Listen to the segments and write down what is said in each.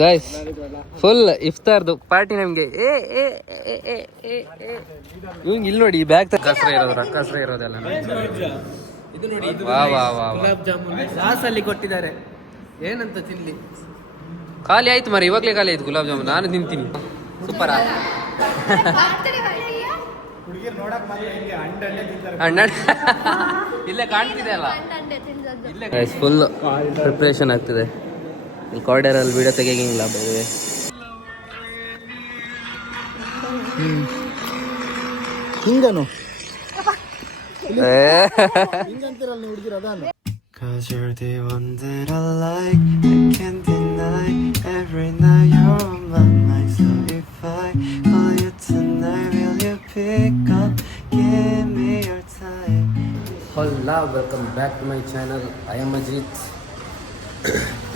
Guys full ಇಫ್ತಾರ್ದು party ನಮ್ಗೆ. ಇವಂಗ್ ಇಲ್ಲಿ ನೋಡಿ ಬ್ಯಾಗ್ ಕಸ್ರೆ ಇರೋದೆಲ್ಲ ಗುಲಾಬ್ ಜಾಮೂನ್ ಗ್ಲಾಸ್ ಅಲ್ಲಿ ಕೊಟ್ಟಿದ್ದಾರೆ. ಏನಂತ ತಿನ್ಲಿ, ಖಾಲಿ ಆಯ್ತು ಮರ, ಇವಾಗ್ಲೇ ಖಾಲಿ ಆಯ್ತು ಗುಲಾಬ್ ಜಾಮೂನ್. ನಾನು ತಿಂತೀನಿ. ಸೂಪರ್ ಇಲ್ಲೇ ಕಾಣ್ತಿದೆ ಅಲ್ಲ. ಫುಲ್ ಪ್ರಿಪ್ರೇಷನ್ ಆಗ್ತಿದೆ. ಇಲ್ಲಿ ಕಾರ್ಡರಲ್ಲಿ video ತೆಗಿಯಂಗಿಲ್ಲ ಬೈದೆ. ಹಿಂಗನು ಹಿಂಗಂತಿರಲ್ಲ ಹುಡುಗಿರ ಅದಾನು. Cause you're the one that I like, I can't deny. Every night you're on my mind. So if I call you tonight, will you pick up? Give me your time. Hello, welcome back to my channel. I am Ajit.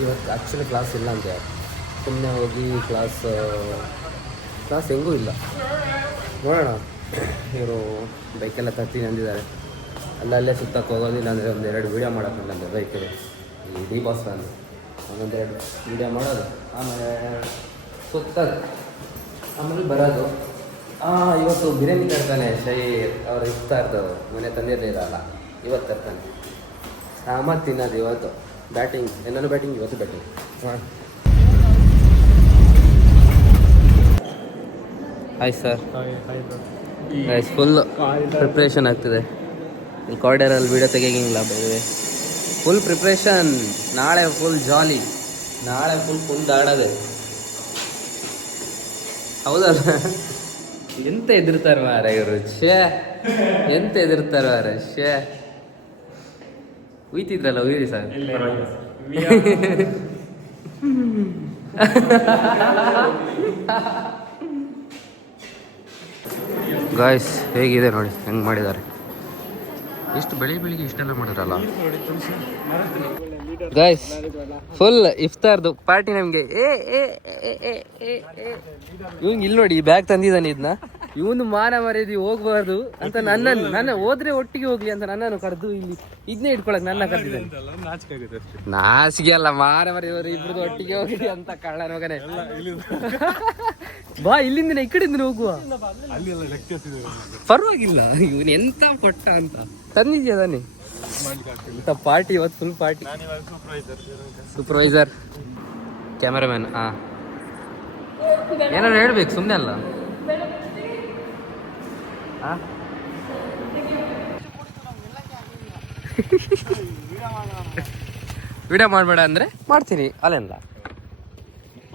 ಇವತ್ತು actually class ಇಲ್ಲ ಅಂತ, ಸುಮ್ಮನೆ ಹೋಗಿ class ಹೆಂಗೂ ಇಲ್ಲ. ನೋಡೋಣ, ಇವರು ಬೈಕೆಲ್ಲ ತರ್ತೀನಿ ಅಂದಿದ್ದಾರೆ. ಅಲ್ಲೇ ಸುತ್ತಕ್ಕೆ ಹೋಗೋದಿಲ್ಲ ಅಂದರೆ ಒಂದೆರಡು ವೀಡಿಯೋ ಮಾಡೋಕ್ಕಿಲ್ಲ ಅಂದರೆ ಬೈಕಲ್ಲಿ ಈ ಡಿ ಬಾಸ್ ಬಂದು ಒಂದೊಂದೆರಡು ವೀಡಿಯೋ ಮಾಡೋದು, ಆಮೇಲೆ ಸುತ್ತದು, ಆಮೇಲೆ ಬರೋದು. ಇವತ್ತು ಬಿರಿಯಾನಿ ತರ್ತಾನೆ ಶೈ ಅವ್ರು ಇರ್ತಾರ್ದು, ಮನೆ ತಂದಿರಲೇ ಇರಲ್ಲ, ಇವತ್ತು ತರ್ತಾನೆ. ಮತ್ತು ತಿನ್ನೋದು ಇವತ್ತು ಬ್ಯಾಟಿಂಗ್, ಎಲ್ಲನೂ ಬ್ಯಾಟಿಂಗ್, ಇವತ್ತು batting. Hi sir. Guys full preparation ಆಗ್ತಿದೆ. ಇಲ್ಲಿ ಕಾರ್ಡರಲ್ಲಿ ವೀಡಿಯೋ ತೆಗಿಯಂಗಿಲ್ಲ ಬೈದೆ. Full preparation. ನಾಳೆ ಫುಲ್ ಜಾಲಿ, ನಾಳೆ ಫುಲ್ ಕುಂದಾಡೋದೆ. ಹೌದಲ್ಲ? ಎಂತ ಎದುರ್ತಾರೆ ಮಾರ ಇವರು, ಶೇ ಎಂತ ಎದುರ್ತಾರೆ ಮಾರ, ಶೇ. ಉಯ್ತಿದ್ರಲ್ಲ, ಉಯ್ರಿ ಸರ್. ಗಾಯ್ಸ್ ಹೇಗಿದೆ ನೋಡಿ, ಹೆಂಗೆ ಮಾಡಿದ್ದಾರೆ. ಇಷ್ಟು ಬೆಳಿಗ್ಗೆ ಇಷ್ಟೆಲ್ಲ ಮಾಡಿದ್ರಲ್ಲ ಗಾಯ್ಸ್. ಫುಲ್ ಇಫ್ತಾರ್ದು ಪಾರ್ಟಿ ನಮಗೆ. ಇವಂಗ್ ಇಲ್ಲಿ ನೋಡಿ ಬ್ಯಾಗ್ ತಂದಿದ್ದಾನೆ. ಇದನ್ನ ಇವನು ಮಾನ ಮರ್ಯಾದೆ ಹೋಗ್ಬಾರ್ದು ಅಂತ ನನ್ನ ಹೋದ್ರೆ ಒಟ್ಟಿಗೆ ಹೋಗ್ಲಿ ಅಂತ ನನ್ನನ್ನು ಕರೆದು ಇಲ್ಲಿ ಇದನ್ನೇ ಇಟ್ಕೊಳಕ್ ನನ್ನ ಕರೆದಿದ್ದಾನೆ. ನಾಚಿಗೆ ಅಲ್ಲ, ಮಾನ ಮರ್ಯಾದೆ ಇಬ್ರದ್ದು ಒಟ್ಟಿಗೆ ಹೋಗ್ಲಿ ಅಂತ ಕಳ್ಳನ ಮಗನೇ. ಬಾ ಇಲ್ಲಿಂದ ಈ ಕಡೆಯಿಂದ ಹೋಗುವ, ಪರವಾಗಿಲ್ಲ. ಇವನು ಎಂತ ಕೊಟ್ಟ ಅಂತ ತಂದಿದ್ಯಾ ತಾನೆ ಪಾರ್ಟಿ. ಇವತ್ತು ಫುಲ್ ಪಾರ್ಟಿ. Supervisor, cameraman. ಏನಾದ್ರು ಹೇಳ್ಬೇಕು, ಸುಮ್ಮನೆ ಅಲ್ಲ. ವಿಡಿಯೋ ಮಾಡಬೇಡ ಅಂದ್ರೆ ಮಾಡ್ತೀನಿ, ಅಲ್ಲೆಲ್ಲ.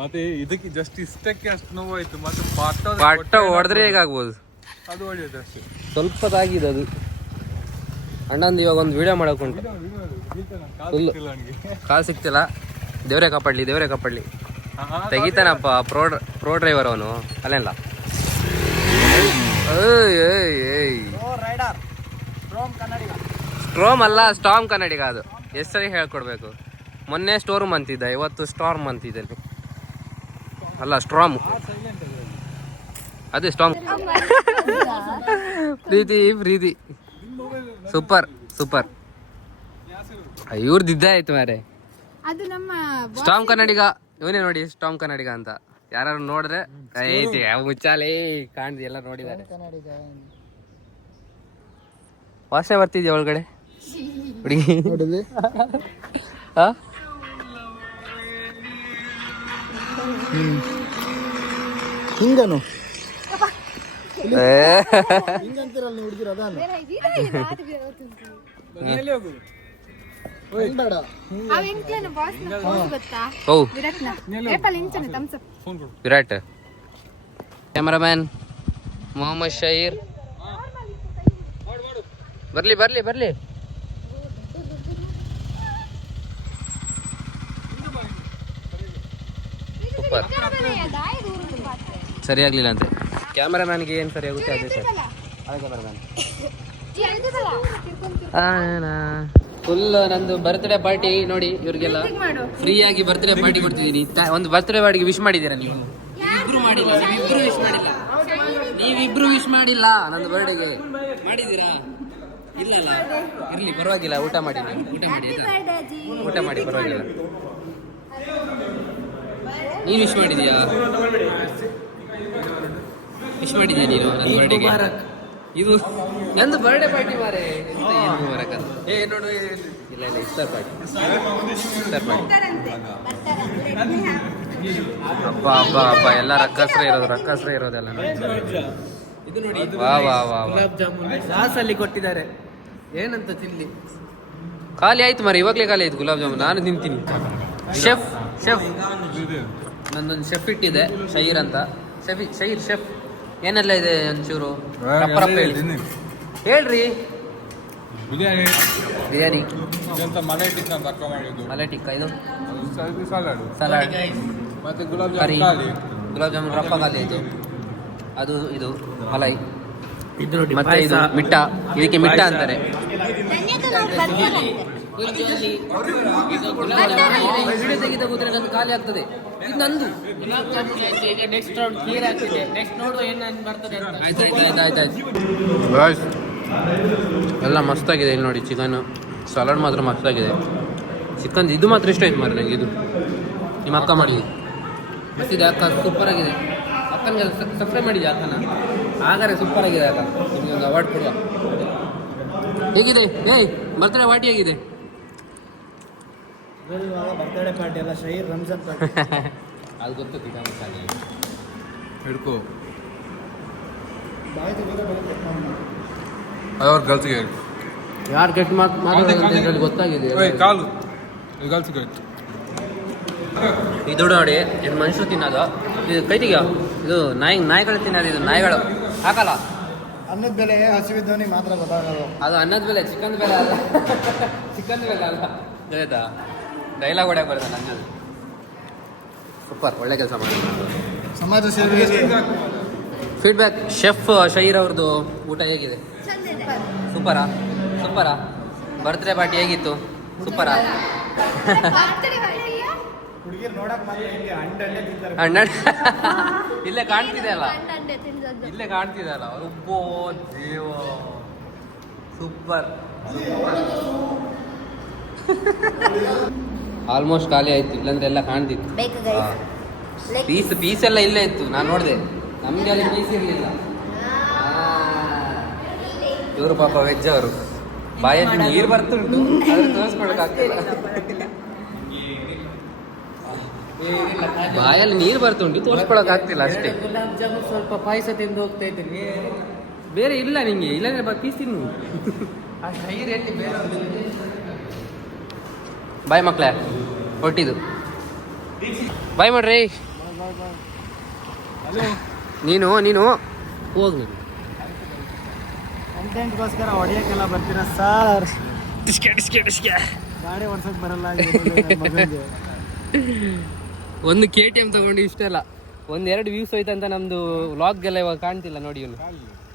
ಮತ್ತೆ ಇದಕ್ಕೆ ಜಸ್ಟ್ ಇಷ್ಟಕ್ಕೆ ಅಷ್ಟು ನೋವಾಯ್ತು. ಮತ್ತೆ ಪಟ್ಟ ಹೊಡೆದ್ರೆ ಹೇಗಾಗ್ಬೋದು, ಅದು ಒಳ್ಳೆಯದಷ್ಟೇ. ಸ್ವಲ್ಪದಾಗಿದೆ ಅದು. ಅಣ್ಣಂದು ಇವಾಗ ಒಂದು ವಿಡಿಯೋ ಮಾಡಕ್ ಉಂಟು. ಕಾಲ್ ಸಿಕ್ತಿಲ್ಲ. ದೇವರೇ ಕಾಪಾಡ್ಲಿ, ದೇವರೇ ಕಾಪಾಡ್ಲಿ. ತೆಗಿತಾನಪ್ಪ ಪ್ರೋ ಡ್ರೈವರ್ ಅವನು, ಅಲ್ಲೆಲ್ಲ. ಸ್ಟ್ರೋಮ್ ಅಲ್ಲ, ಸ್ಟಾರ್ಮ್ ಕನ್ನಡಿಗ. ಅದು ಹೆಸರಿ ಹೇಳ್ಕೊಡ್ಬೇಕು. ಮೊನ್ನೆ ಸ್ಟೋರೂಮ್ ಅಂತಿದ್ದ, ಇವತ್ತು ಸ್ಟಾರ್ಮ್ ಅಂತಿದ್ದೆ. ಅಲ್ಲ ಸ್ಟ್ರಾಮ್, ಅದೇ ಸ್ಟಾರ್ಮ್. ಪ್ರೀತಿ ಸೂಪರ್ ಸೂಪರ್. ಇವ್ರದ್ದು ಇದ್ದೇ ಆಯ್ತು ಮಾರೆ. ಸ್ಟಾಮ್ ಕನ್ನಡಿಗ ಇವನೇ ನೋಡಿ, ಸ್ಟಾಮ್ ಕನ್ನಡಿಗ ಅಂತ. ಯಾರು ನೋಡಿದ್ರೆ ಐತಿ ಮುಚ್ಚಾಲೆ ಕಾಣ್ದಿ, ಎಲ್ಲ ನೋಡಿದ್ದಾರೆ. ವಾಸನೆ ಬರ್ತಿದ್ಯಾ ಒಳಗಡೆ ಹುಡುಗಿ? ಹಿಂಗನು ಹಿಂಗಂತಿರಲ್ಲ ಹುಡುಗಿರ ಅದಾನು. ವಿರಾಟ್ ಕ್ಯಾಮರಾಮ್ಯಾನ್ ಮೊಹಮ್ಮದ್ ಶಹೀರ್. ಬರ್ಲಿ ಬರ್ಲಿ ಬರ್ಲಿ. ಸೂಪರ್. ಸರಿಯಾಗ್ಲಿಲ್ಲ ಅಂದ್ರೆ ಕ್ಯಾಮರಾಮ್ಯಾನ್ಗೆ ಏನು ಸರಿ ಆಗುತ್ತೆ ಅದೇ ಸರ್. ಕ್ಯಾಮರಾಮ್ಯಾನ್ ಫುಲ್ ನಂದು ಬರ್ತ್ಡೇ ಪಾರ್ಟಿ ನೋಡಿ. ಇವ್ರಿಗೆಲ್ಲ ಫ್ರೀ ಆಗಿ ಬರ್ತ್ಡೇ ಪಾರ್ಟಿ ಕೊಡ್ತಿದ್ದೀನಿ. ಒಂದು ಬರ್ತ್ಡೇ ಪಾರ್ಟಿಗೆ ವಿಶ್ ಮಾಡಿದ್ದೀರಾ ನೀವು? ಇಬ್ರು ಮಾಡಿಲ್ಲ, ನೀವಿಬ್ರು ವಿಶ್ ಮಾಡಿಲ್ಲ ನಂದು ಬರ್ಡೇಗೆ. ಮಾಡಿದ್ದೀರಾ? ಇಲ್ಲಲ್ಲ, ಇರ್ಲಿ ಪರವಾಗಿಲ್ಲ. ಊಟ ಮಾಡಿ, ಊಟ ಮಾಡಿ, ಊಟ ಮಾಡಿ, ಪರವಾಗಿಲ್ಲ. ನೀನು ವಿಶ್ ಮಾಡಿದ್ಯಾ? ವಿಶ್ ಮಾಡಿದ್ಯಾ ನೀನು ನನ್ನ ಬರ್ಡೇಗೆ? ಇದು ನಂದು ಬರ್ಡೇ ಪಾರ್ಟಿ ಮಾರೆ. ಏನು ಮುಬಾರಕ್ ಅಂತ? ನೋಡು, ಇಲ್ಲ ಇಲ್ಲ, ಇಫ್ತಾರ್ ಪಾರ್ಟಿ. ಇಫ್ತಾರ್ ಪಾರ್ಟಿ. ಹಬ್ಬ ಹಬ್ಬ ಹಬ್ಬ ಎಲ್ಲ ರಕ್ಕಸ್ರೇ ಇರೋದೆಲ್ಲ. ಇದು ನೋಡಿ, ವಾ ವಾ ವಾ, ಗುಲಾಬ್ ಜಾಮೂನ್ ಗ್ಲಾಸಲ್ಲಿ ಕೊಟ್ಟಿದ್ದಾರೆ. ಏನಂತ ತಿನ್ಲಿ? ಖಾಲಿ ಆಯ್ತು ಮಾರೆ, ಇವಾಗಲೇ ಖಾಲಿ ಆಯ್ತು ಗುಲಾಬ್ ಜಾಮೂನ್. ನಾನು ತಿಂತೀನಿ. ಶೆಫ್ ನನ್ನೊಂದು ಶೆಫ್ ಇಟ್ಟಿದೆ, ಶಹೀರ್ ಅಂತ. ಶಹೀರ್ ಶೆಫ್ ಏನೆಲ್ಲ ಇದೆ ಒಂಚೂರು ರಪ್ಪ ಹೇಳ್ರಿ. ಬಿರಿಯಾನಿ, ಮಲೈ ಟಿಕ್ಕ, ಇದು ಸಲಾಡ್, ಮತ್ತೆ ಗುಲಾಬ್ ಕರಿ, ಜಾಮೂನ್. ಗುಲಾಬ್ ಜಾಮೂನ್ ರಪ್ಪ ಖಾಲಿ ಆಯಿತು. ಅದು ಇದು ಮಲೈ, ಮತ್ತೆ ಇದು ಮಿಟ್ಟ. ಇದಕ್ಕೆ ಮಿಟ್ಟ ಅಂತಾರೆ. ವಿಡಿಯೋ ತೆಗೆದ ಕೂತ್ರೆ ನಂದು ಖಾಲಿ ಆಗ್ತದೆ. ಇದು ನಂದು. ಆಯ್ತು ಎಲ್ಲ ಮಸ್ತಾಗಿದೆ. ಇಲ್ಲಿ ನೋಡಿ, ಚಿಕನ್ ಸಲಾಡ್ ಮಾತ್ರ ಮಸ್ತಾಗಿದೆ. ಚಿಕನ್ ಇದು ಮಾತ್ರ ಇಷ್ಟ ಆಯ್ತು ಮಾರೆ ನನಗೆ. ಇದು ನಿಮ್ಮ ಅಕ್ಕ ಮಾಡಿದ್ದು ಮಸ್ತಿದೆ. ಅಕ್ಕ ಸೂಪರ್ ಆಗಿದೆ. ಅಕ್ಕನಿಗೆ ಸಬ್ಸ್ಕ್ರೈಬ್ ಮಾಡಿದ್ದೆ ಅಕ್ಕನ, ಹಾಗಾದ್ರೆ ಸೂಪರ್ ಆಗಿದೆ. ಅಕ್ಕ ನಿಮಗೆ ಒಂದು ಅವಾರ್ಡ್ ಕೊಡುವ. ಹೇಗಿದೆ? ಬರ್ತ್ಡೇ ಪಾರ್ಟಿ ಹೇಗಿದೆ? ಬರ್ತ್ಡೇ ಪಾರ್ಟಿ ಅಲ್ಲ, ಶಹೀರ್ ರಂಜಾನ್ ಪಾರ್ಟಿ. ಅದು ಗೊತ್ತು, ಚಿಕನ್ ಮಸಾಲೆ ಹಿಡ್ಕೋ. ಅವ್ರ ಗರ್ಲ್ಸ್ಗೆ ಯಾರು ಕೆಟ್ಟ ಮಾತಾಡೋದು ಗೊತ್ತಾಗಿದೆ. ಕಾಲು ಗರ್ಲ್ಸ್ಗೆ ಇದು ನೋಡಿ, ಇದು ಮನುಷ್ಯರು ತಿನ್ನೋದು. ಇದು ಕೈ ತೆಗಿಯೋ. ಇದು ನಾಯಿಗಳು ತಿನ್ನೋದು. ಇದು ನಾಯಿಗಳು ಹಾಕಲ್ಲ. ಅನ್ನದ ಬೆಲೆ ಹಸಿವಿದ್ದವನಿಗೆ ಮಾತ್ರ ಗೊತ್ತಾಗೋದು. ಅದು ಅನ್ನದ ಬೆಲೆ, ಚಿಕನ್ ಬೆಲೆ ಅಲ್ಲ. ಚಿಕನ್ ಬೆಲೆ ಅಲ್ಲ. ಆಯ್ತಾ? ಡೈಲಾಗ್ ಹೊಡ್ಯಾಕ ಬರ್ತದೆ ನನ್ನದು. ಸೂಪರ್, ಒಳ್ಳೆ ಕೆಲಸ ಮಾಡಿ. ಸಮಾಜ ಸೇವೆ. ಫೀಡ್ಬ್ಯಾಕ್ ಶೆಫ್ ಶಹೀರ್ ಅವ್ರದ್ದು ಊಟ ಹೇಗಿದೆ? ಸೂಪರಾ? ಸೂಪರಾ? ಬರ್ತ್ಡೇ ಪಾರ್ಟಿ ಹೇಗಿತ್ತು? ಸೂಪರಾ? ಹುಡುಗಿರು ನೋಡಕ್ ಮಾತ್ರ ಹಿಂಗೆ ಅಂಡಲ್ಲೇ ತಿಂತಾರೆ. ಇಲ್ಲೇ ಕಾಣ್ತಿದೆ ಅಲ್ಲ, ಇಲ್ಲೇ ಕಾಣ್ತಿದೆ ಅಲ್ಲ. ಒಬ್ಬೋ ದೇವ, ಸೂಪರ್. ಆಲ್ಮೋಸ್ಟ್ ಖಾಲಿ ಆಯ್ತು, ಇಲ್ಲಾಂದ್ರೆ ಎಲ್ಲ ಕಾಣ್ತಿತ್ತು. ಪೀಸ್ ಎಲ್ಲ ಇಲ್ಲೇ ಇತ್ತು, ನಾನು ನೋಡಿದೆ. ನಮ್ಗೆ ಅಲ್ಲಿ ಪೀಸ್ ಇರಲಿಲ್ಲ. ಇವರು ಪಾಪ ವೆಜ್ ಅವರು. ಬಾಯಲ್ಲಿ ನೀರು ಬರ್ತುಂಟು, ಆದ್ರೆ ತೋರಿಸ್ಕೊಳಕ್ಕಾಗ್ತಿಲ್ಲ. ಬಾಯಲ್ಲಿ ನೀರು ಬರ್ತುಂಟು, ತೋರಿಸ್ಕೊಳಕ್ಕಾಗ್ತಿಲ್ಲ ಅಷ್ಟೇ. ಗುಲಾಬ್ ಜಾಮೂನ್ ಸ್ವಲ್ಪ ಪಾಯಸ ತಿಂದು ಹೋಗ್ತಾ ಇದ್ದೀನಿ. ಬೇರೆ ಇಲ್ಲ ನಿಂಗೆ, ಇಲ್ಲಾಂದ್ರೆ ಪೀಸ್ ತಿನ್ನು. ಆ ಶಹೀರ್ ಎಲ್ಲಿ ಬೇರೆ. ಬಾಯ್ ಮಕ್ಳೇ, ಹೊಟ್ಟಿದ್ದು ಬಾಯ್ ಮಾಡ್ರಿ. ನೀನು ಹೋಗಿ ಕಂಟೆಂಟ್ಗೋಸ್ಕರ ಹೊಡೆಯೋಕ್ಕೆಲ್ಲ ಬರ್ತೀರಾ ಸರ್? ಗಾಡಿ ಓಡ್ಸೋಕೆ ಬರಲ್ಲ. ಒಂದು KTM ತಗೊಂಡು ಇಷ್ಟೆಲ್ಲ. ಒಂದೆರಡು ವ್ಯೂಸ್ ಹೋಯ್ತಂತ ನಮ್ದು ವ್ಲಾಗ್ಗೆಲ್ಲ ಇವಾಗ ಕಾಣ್ತಿಲ್ಲ ನೋಡಿ. ಇವನು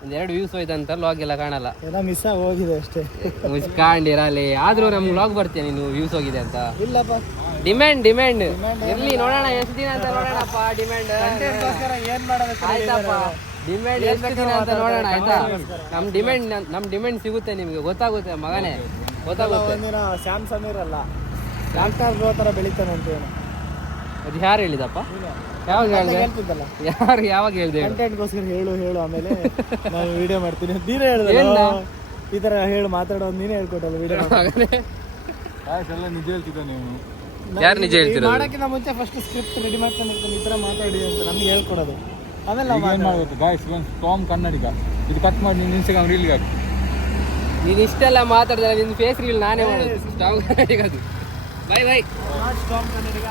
ಒಂದೆರಡು ವ್ಯೂಸ್ ಹೋಯ್ತಂತ ವ್ಲಾಗ್ ಎಲ್ಲ ಕಾಣಲ್ಲ. ಏನೋ ಮಿಸ್ ಆಗಿ ಹೋಗಿದೆ ಅಷ್ಟೇ. ಮುಚ್ಕೊಂಡಿರಲಿ. ಆದ್ರೂ ನಮ್ ವ್ಲಾಗ್ ಬರ್ತೀಯ ನೀನು ವ್ಯೂಸ್ ಹೋಗಿದೆ ಅಂತ? ಇಲ್ಲಪ್ಪ. ಡಿಮ್ಯಾಂಡ್ ಇರ್ಲಿ, ನೋಡೋಣ ಎಷ್ಟು ದಿನ ಅಂತ ನೋಡೋಣಪ್ಪ. ಡಿಮ್ಯಾಂಡ್ ಏನ್ ಮಾಡೋದು ಆಯ್ತಪ್ಪ. ಡಿಮ್ಯಾಂಡ್ ಎಷ್ಟು ದಿನ ಅಂತ ನೋಡೋಣ ಆಯ್ತಾ? ನಮ್ ಡಿಮ್ಯಾಂಡ್ ಸಿಗುತ್ತೆ ನಿಮ್ಗೆ, ಗೊತ್ತಾಗುತ್ತೆ ಮಗನೇ, ಗೊತ್ತಾಗುತ್ತೆ. ಒಂದಿನ ಶ್ಯಾಮ್ ಸಮೀರ್ ಅಲ್ಲ, ಡಾಕ್ಟರ್ ಬ್ರೋ ಥರ ಬೆಳಿತಾನೆ ಅಂತ. ಅದು ಯಾರು ಹೇಳಿದಪ್ಪ? ಯಾವಾಗ ಹೇಳಿದೆ? ಹೇಳ್ತಿದ್ದಲ್ಲ ಯಾವಾಗ ಹೇಳಿದೆ? ಕಂಟೆಂಟ್ಗೋಸ್ಕರ ಹೇಳು ಆಮೇಲೆ ನಾನು ವಿಡಿಯೋ ಮಾಡ್ತೀನಿ. ನೀನೇ ಹೇಳಿದೆ ಈ ಥರ ಹೇಳು, ಮಾತಾಡೋದು ನೀನೇ ಹೇಳ್ಕೊಟ್ಟಲ್ಲ ವಿಡಿಯೋ ಎಲ್ಲ ನಿಜ ಹೇಳ್ತಿದ್ದ ನೀವು. ಯಾರು ನಿಜ ಹೇಳ್ತೀರಾ? ಮಾಡೋಕ್ಕಿಂತ ಮುಂಚೆ ಫಸ್ಟ್ ಸ್ಕ್ರಿಪ್ಟ್ ರೆಡಿ ಮಾಡ್ಕೊಂಡಿರ್ತೀನಿ, ಈ ಥರ ಮಾತಾಡಿ ಅಂತ ನಮ್ಗೆ ಹೇಳ್ಕೊಡೋದು. ಆಮೇಲೆ ನಾವು ಏನು ಮಾಡಬೇಕು ಗಾಯ್ಸ್? ಒಂದು ಟಾಮ್ ಕನ್ನಡಿಗ ಇದು ಕಟ್ ಮಾಡಿ ನಿನ್ನ ಇನ್ಸ್ಟಾಗ್ರಾಮ್ ರೀಲ್ಗೆ ಹಾಕಿ. ನೀನು ಇಷ್ಟೆಲ್ಲ ಮಾತಾಡಿದ್ರೆ ನಿನ್ನ ಫೇಸ್ ರೀಲ್ ನಾನೇ ಮಾಡೋದು. ಸ್ಟಾವ್ ಕನ್ನಡಿಗದು. ಬೈ ಸ್ಟಾಮ್ ಕನ್ನಡಿಗ.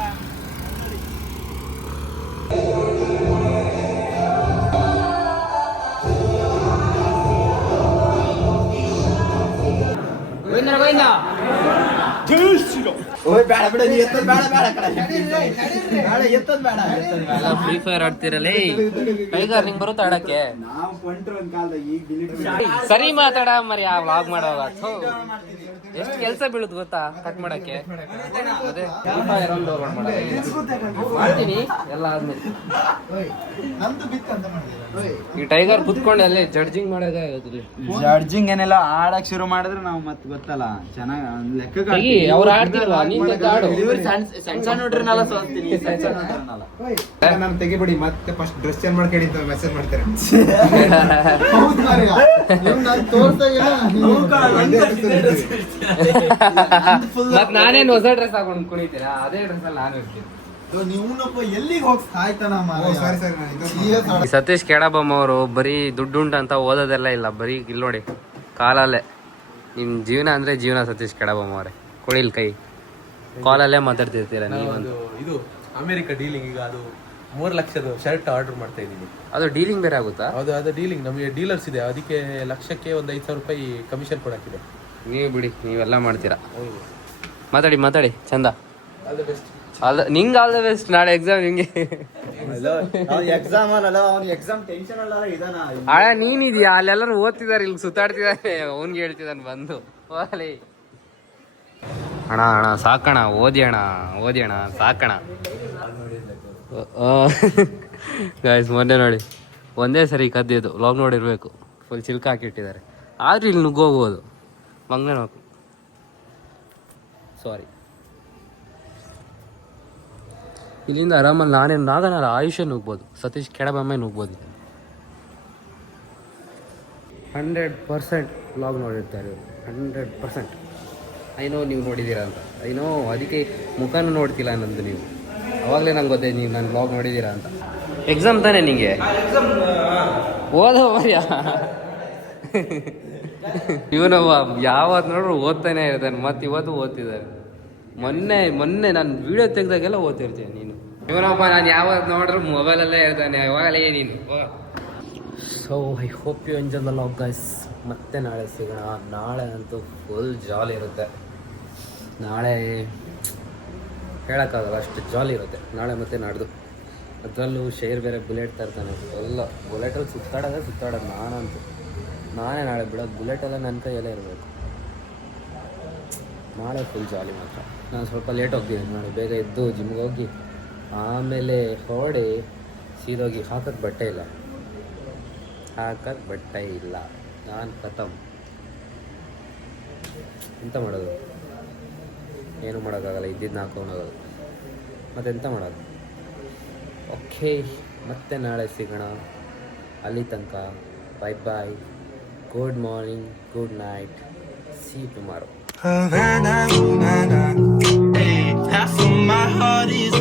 ಫ್ರೀ ಫೈರ್ ಆಡ್ತಿರಲ್ಲ. ಟೈಗರ್ ನಿಂಗೆ ಬರುತ್ತೆ ಆಡಕ್ಕೆ? ಸರಿ ಮಾತಾಡ ಮರಿ. ಆ ವ್ಲಾಗ್ ಮಾಡುವಾಗ ಎಷ್ಟು ಕೆಲಸ ಬೀಳುದು ಗೊತ್ತಾ ಕಟ್ ಮಾಡಕ್ಕೆ. ಅದೇ ಮಾಡ್ತೀನಿ ಎಲ್ಲ ಆದ್ಮೇಲೆ. ಈ ಟೈಗರ್ ಕುತ್ಕೊಂಡು ಅಲ್ಲೇ ಜಡ್ಜಿಂಗ್ ಮಾಡೋದೇ ಆಗೋದಿಲ್ಲ. ಜಡ್ಜಿಂಗ್ ಏನೆಲ್ಲ ಆಡಕ್ ಶುರು ಮಾಡಿದ್ರೆ ನಾವು ಮತ್ತೆ ಗೊತ್ತಲ್ಲ ಚೆನ್ನಾಗಿ ಲೆಕ್ಕ ಅವ್ರು ಆಡ್ತಿಲ್ವಾ? ನಾನು ತೆಗಿಬಿಡಿ ಮತ್ತೆ ಫಸ್ಟ್ ಡ್ರೆಸ್ ಚೇಂಜ್ ಮಾಡ್ಕೊಳ್ಳಿ ಅಂತ ಮೆಸೇಜ್ ಮಾಡ್ತಾರೆ. ಮತ್ ನಾನೇನು ಹೊಸ ಡ್ರೆಸ್ ಹಾಕೊಂಡು ಕುಣಿತೀರಾ? ಅದೇ ಡ್ರೆಸ್ ಅಲ್ಲಿ ನಾನು ಇರ್ತೀನಿ. ಸತೀಶ್ ಕೆಡಬೊಮ್ಮ ಅವರು ಬರೀ ದುಡ್ಡುಂಟು ಅಂತ ಓದೋದೆಲ್ಲ ಇಲ್ಲ, ಬರೀ ಇಲ್ಲಿ ನೋಡಿ ಕಾಲಲ್ಲೇ ನಿಮ್ ಜೀವನ ಅಂದ್ರೆ ಜೀವನ. ಸತೀಶ್ ಕೆಡಬೊಮ್ಮ ಅವರೇ ಕೊಡಿಲ್ ಕೈ ಕಾಲಲ್ಲೇ ಮಾತಾಡ್ತಿರ್ತೀರ ನೀವೊಂದು. ಇದು ಅಮೆರಿಕ ಡೀಲಿಂಗ್. ಈಗ ಅದು 3 ಲಕ್ಷದ ಶರ್ಟ್ ಆರ್ಡರ್ ಮಾಡ್ತಾ ಇದ್ದೀನಿ. ಅದು ಡೀಲಿಂಗ್ ಬೇರೆ ಆಗುತ್ತಾ? ಅದು ಡೀಲಿಂಗ್. ನಮಗೆ ಡೀಲರ್ಸ್ ಇದೆ, ಅದಕ್ಕೆ ಲಕ್ಷಕ್ಕೆ ಒಂದು 5,000 ರೂಪಾಯಿ ಕಮಿಷನ್ ಕೊಡಾಕಿದೆ. ನೀವು ಬಿಡಿ, ನೀವೆಲ್ಲ ಮಾಡ್ತೀರಾ. ಮಾತಾಡಿ ಚಂದ. All the best. ನಿಂಗೆ ಆಲ್ ದ ಬೆಸ್ಟ್. ನಾಳೆ ಎಕ್ಸಾಮ್ ನಿಂಗೆ. ನೀನಿದ್ಯಾ ಅಲ್ಲೆಲ್ಲರೂ ಓದ್ತಿದಾರೆ, ಇಲ್ಲಿ ಸುತ್ತಾಡ್ತಿದ್ದಾನೆ, ಅವ್ನ್ಗೆ ಹೇಳ್ತಿದ್ದಾನೆ ಬಂದು. ಅಣ್ಣ ಸಾಕಣ, ಓದಿ ಅಣ್ಣ ಸಾಕಣ. ಗಾಯ್ಸ್ ಮೊನ್ನೆ ನೋಡಿ ಒಂದೇ ಸರಿ ಕದ್ದಿದ್ದು ಲಾಗ್ ನೋಡಿರ್ಬೇಕು. ಫುಲ್ ಚಿಲ್ಕ ಹಾಕಿಟ್ಟಿದ್ದಾರೆ, ಆದ್ರೂ ಇಲ್ಲಿ ನುಗ್ಗೋಗ್ಬೋದು. ಮಂಗನ ಸಾರಿ. ಇಲ್ಲಿಂದ ಆರಾಮಲ್ಲಿ ನಾಗನಾರ ಆಯುಷ್ಯ ನುಗ್ಬೋದು, ಸತೀಶ್ ಕೆಡಬೊಮ್ಮೆ ನುಗ್ಬೋದು. 100% ವ್ಲಾಗ್ ನೋಡಿರ್ತಾರೆ 100%. ಐನೋ ನೀವು ನೋಡಿದ್ದೀರಾ ಅಂತ, ಐನೋ ಅದಕ್ಕೆ ಮುಖನೂ ನೋಡ್ತಿಲ್ಲ ನಂದು ನೀವು. ಅವಾಗಲೇ ನಂಗೆ ಗೊತ್ತಾಯ್ತು ನೀವು ನನ್ನ ವ್ಲಾಗ್ ನೋಡಿದ್ದೀರಾ ಅಂತ. ಎಕ್ಸಾಮ್ ತಾನೇ ನಿಂಗೆ? ಓದೋ ಮರ್ಯಾ ಇವನವ ಯಾವತ್ತು ನೋಡ್ರು ಓದ್ತಾನೆ ಇರ್ತಾನೆ. ಮತ್ತು ಇವತ್ತು ಓದ್ತಿದ್ದಾರೆ. ಮೊನ್ನೆ ನಾನು ವಿಡಿಯೋ ತೆಗೆದಾಗೆಲ್ಲ ಓದ್ತಿರ್ತೀನಿ. ನೀನು ಇವನಪ್ಪ, ನಾನು ಯಾವತ್ತು ನೋಡ್ರು ಮೊಬೈಲಲ್ಲೇ ಇರ್ತಾನೆ, ಯಾವಾಗಲೇ ನೀನು. So I hope you enjoy the vlog guys. ಮತ್ತೆ ನಾಳೆ ಸಿಗೋಣ. ನಾಳೆ ಅಂತೂ ಫುಲ್ ಜಾಲಿ ಇರುತ್ತೆ. ನಾಳೆ ಹೇಳೋಕ್ಕಾಗಲ್ಲ, ಅಷ್ಟು ಜಾಲಿ ಇರುತ್ತೆ ನಾಳೆ ಮತ್ತು ನಾಡ್ದು. ಅದರಲ್ಲೂ ಶೇರ್ ಬೇರೆ ಬುಲೆಟ್ ತರ್ತಾನೆ. ಎಲ್ಲ ಬುಲೆಟಲ್ಲಿ ಸುತ್ತಾಡೋದು ನಾನೇ ನಾಳೆ ಬಿಡೋದು. ಬುಲೆಟೆಲ್ಲ ನನ್ನ ಕೈಯಲ್ಲೇ ಇರಬೇಕು. ನಾಳೆ ಫುಲ್ ಜಾಲಿ ಮಾತ್ರ. ನಾನು ಸ್ವಲ್ಪ ಲೇಟ್ ಹೋಗ್ತೀನಿ ನಾಳೆ. ಬೇಗ ಎದ್ದು ಜಿಮ್ಗೆ ಹೋಗಿ ಆಮೇಲೆ ಹೊರಡಿ ಸೀದೋಗಿ ಹಾಕೋಕ್ಕೆ ಬಟ್ಟೆ ಇಲ್ಲ. ನಾನು ಖತಮ್. ಎಂತ ಮಾಡೋದು? ಏನು ಮಾಡೋಕ್ಕಾಗಲ್ಲ, ಇದ್ದಿದ್ದು ಹಾಕೋಣೋದು. ಮತ್ತೆಂತ ಮಾಡೋದು? ಓಕೆ, ಮತ್ತೆ ನಾಳೆ ಸಿಗೋಣ. ಅಲ್ಲಿ ತನಕ bye. Good morning, good night, see you tomorrow. Half of my heart is